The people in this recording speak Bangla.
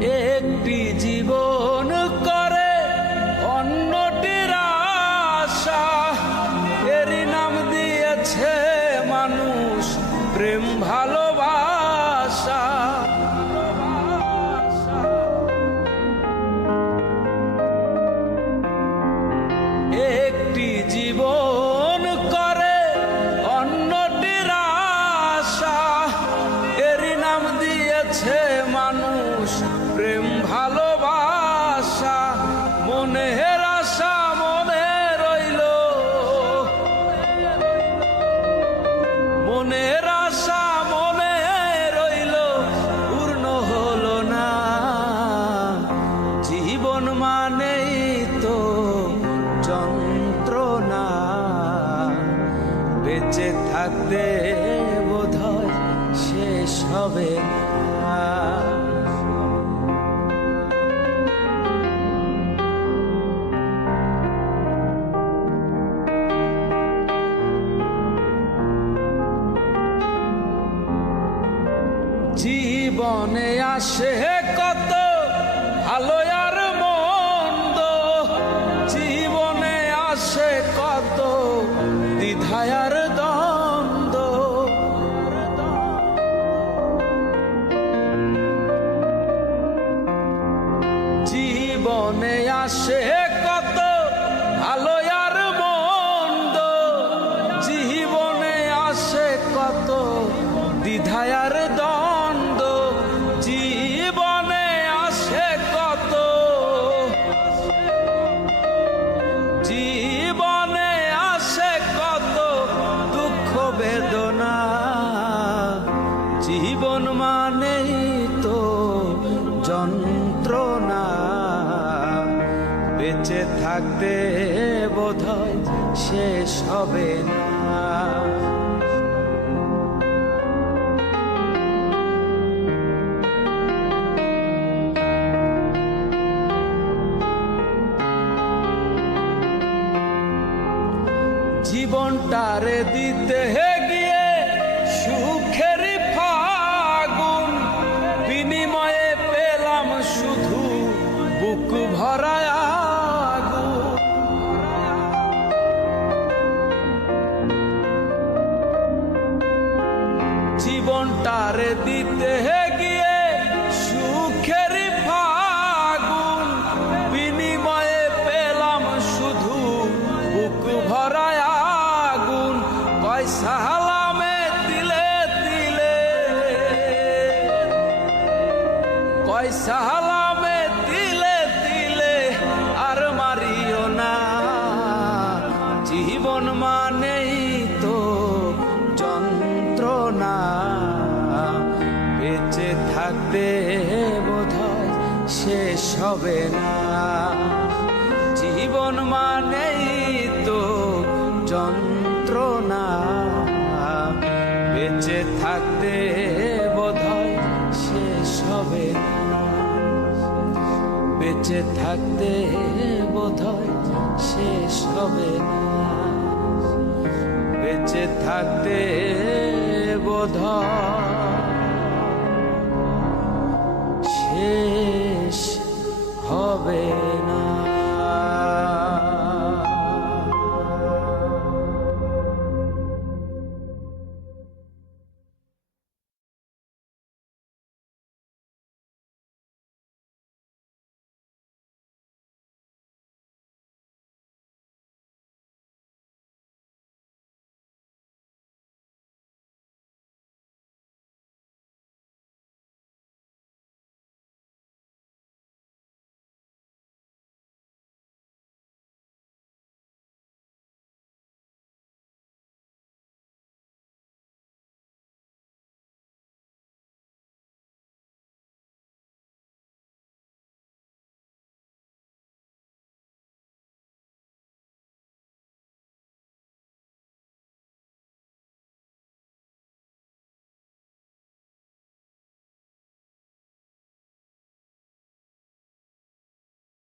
একটি জীবন করে অন্যটির আশা, এরই নাম দিয়েছে মানুষ প্রেম ভালোবাসা। একটি জীবন করে অন্যটির আশা, এরই নাম দিয়েছে মানুষ প্রেম ভালোবাসা। মনের আশা মনে রইল, মনের আশা মনে রইল, পূর্ণ হলো না। জীবন মানেই তো যন্ত্রণা, বেঁচে থাকতে বোধহয় শেষ হবে না। জীবনে আসে কত ভালো আর মন্দ, জীবনে আসে কত দ্বিধায় আর দ্বন্দ্ব। জীবনে আসে কত ভালো আর মন্দ, জীবনে আসে কত দ্বিধায় আর দ্বন্দ্ব। জীবনে আসে কত, জীবনে আসে কত দুঃখ বেদনা। জীবন মানেই তো যন্ত্রণা, বেঁচে থাকতে বোধহয় শেষ হবে না। জীবনটারে দিতে গিয়ে সুখের ফাগুন, বিনিময়ে পেলাম শুধু বুক ভরা আগুন। জীবনটারে দিতে গিয়ে সুখের ফাগুন, বিনিময়ে পেলাম শুধু বুক ভরা আগুন। সালামে তিলে তিলে, কয় সালামে তিলে তিলে আর মারিও না। জীবন মানেই তো যন্ত্রণা, বেঁচে থাকতে বোধহয় শেষ হবে না। জীবন মানেই তো যন্ত্রণা, বেঁচে থাকতে বোধহয় শেষ হবে না। বেঁচে থাকতে বোধহয় শেষ হবে না। বেঁচে থাকতে বোধহয়